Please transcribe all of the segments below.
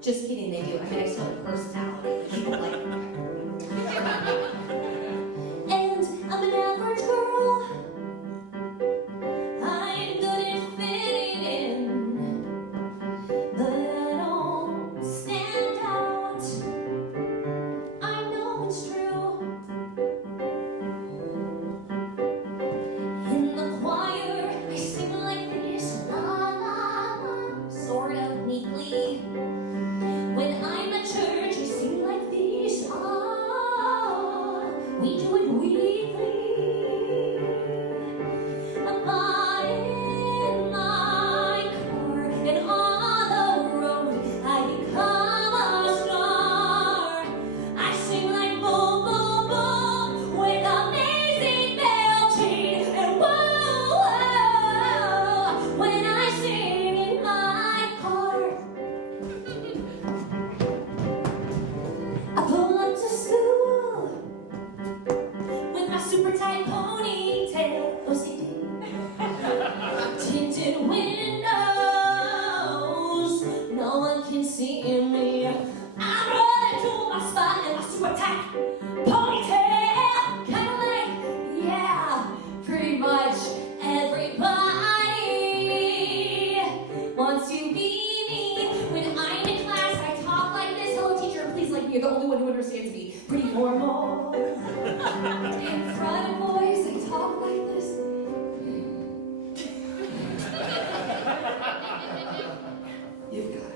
Just kidding, they do. I mean, I still have personality. People like me. And I'm an average girl. I'm good at fitting in, but I don't stand out. I know it's true. In the choir, I sing like this, la la la, sort of meekly. When I'm at church, I sing like this, ah, we do it weekly. I'm not in my car, and on the road, I become a star. I sing like boom, boom, boom, with amazing melting, and whoa, whoa, when I sing in my car. I pull up to school with my super tight ponytail, OCD, tinted windows, no one can see me. I'm running to my spot in my super tight ponytail, kind of like, yeah, pretty much everybody wants to be me. When I'm in class, I talk like this. Hello, teacher, please like me. You're the only one who understands me. Pretty formal. In front of boys, I talk like this. You've got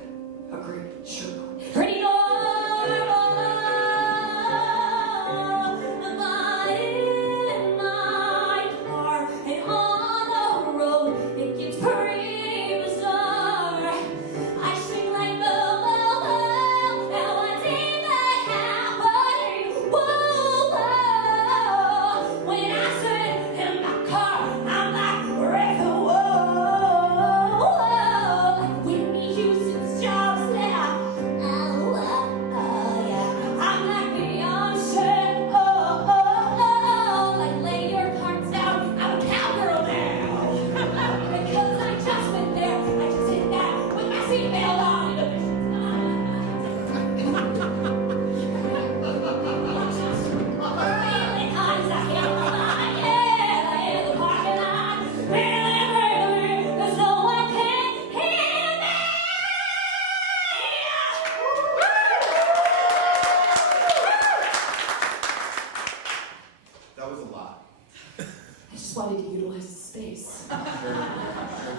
a great shirt on. Pretty normal. I'm in my car, and on the road, it gets pretty bizarre. I sing like boom, boom, boom, and what's even happening? Whoa, whoa. When I sit in my car, I'm like wrecking, whoa, whoa. Like Whitney Houston's jobs now. Oh, yeah. I'm like Beyonce. Oh, like lay your cards down. I'm a cowgirl now. Because I just went there. I just hit that with my seatbelt on. Feeling hot as I hit the line. Yeah, I hit the parking lot. Really, really, 'cause no one can hear me. That was a lot. I just wanted to utilize the space.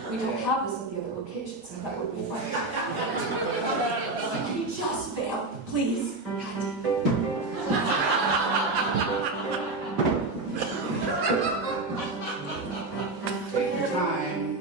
We don't have this in the other locations, so that would be fun. Can you just fail, please? Take your time.